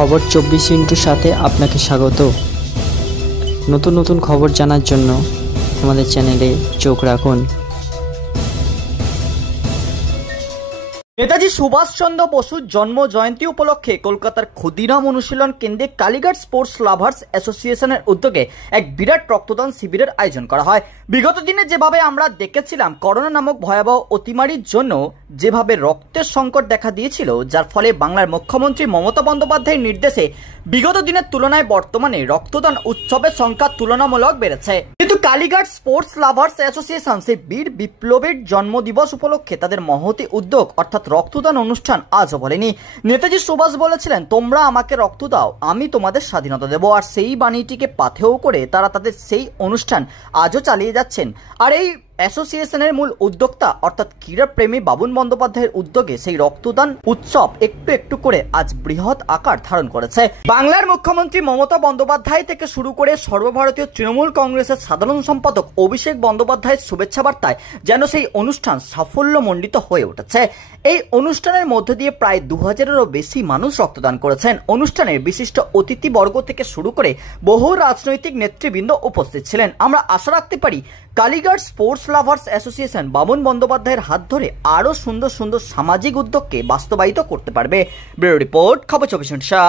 খবর 24 ইন্টুর সাথে আপনাকে স্বাগত। নতুন নতুন খবর জানার জন্য আমাদের চ্যানেলে চোখ রাখুন। নেতাজি সুভাষচন্দ্র বসুর জন্ম জয়ন্তী উপলক্ষে কলকাতার ক্ষুদিরাম অনুশীলন কেন্দ্রে কালীঘাট স্পোর্টস লাভার্স অ্যাসোসিয়েশনের উদ্যোগে এক বিরাট রক্তদান শিবিরের আয়োজন করা হয়। বিগত দিনে যেভাবে আমরা দেখেছিলাম করোনা নামক ভয়াবহ অতিমারির জন্য যেভাবে রক্তের সংকট দেখা দিয়েছিল, যার ফলে বাংলার মুখ্যমন্ত্রী মমতা বন্দ্যোপাধ্যায়ের নির্দেশে বিগত দিনের তুলনায় বর্তমানে রক্তদান উৎসবের সংখ্যা তুলনামূলক বেড়েছে। কিন্তু কালীঘাট স্পোর্টস লাভার্স অ্যাসোসিয়েশন সেই বীর বিপ্লবের জন্মদিবস উপলক্ষে তাদের মহতি উদ্যোগ অর্থাৎ রক্তদান অনুষ্ঠান আজও বলেনি। নেতাজি সুভাষ বলেছিলেন, তোমরা আমাকে রক্ত দাও, আমি তোমাদের স্বাধীনতা দেব। আর সেই বাণীটিকে পাথেয় করে তারা তাদের সেই অনুষ্ঠান আজও চালিয়ে যাচ্ছেন। আর এই অ্যাসোসিয়েশনের মূল উদ্যোক্তা অর্থাৎ ক্রীড়াপ্রেমী বাবুন বন্দ্যোপাধ্যায়ের উদ্যোগে সেই রক্তদান উৎসব একটু একটু করে আজ বৃহৎ আকার ধারণ করেছে। বাংলার মুখ্যমন্ত্রী মমতা বন্দ্যোপাধ্যায় থেকে শুরু করে সর্বভারতীয় তৃণমূল কংগ্রেসের সাধারণ সম্পাদক অভিষেক বন্দ্যোপাধ্যায়ের শুভেচ্ছা বার্তায় যেন সেই অনুষ্ঠান সাফল্যমণ্ডিত হয়ে উঠেছে। এই অনুষ্ঠানের মধ্য দিয়ে প্রায় 2000-এরও বেশি মানুষ রক্তদান করেছেন। অনুষ্ঠানের বিশিষ্ট অতিথিবর্গ থেকে শুরু করে বহু রাজনৈতিক নেতৃবৃন্দ উপস্থিত ছিলেন। আমরা আশা রাখতে পারি কালীঘাট স্পোর্টস লাভার্স অ্যাসোসিয়েশন বাবুন বন্দ্যোপাধ্যায়ের হাত ধরে আরও সুন্দর সুন্দর সামাজিক উদ্যোগকে বাস্তবায়িত করতে পারবে। ব্যুরো রিপোর্ট, খবর 24/7।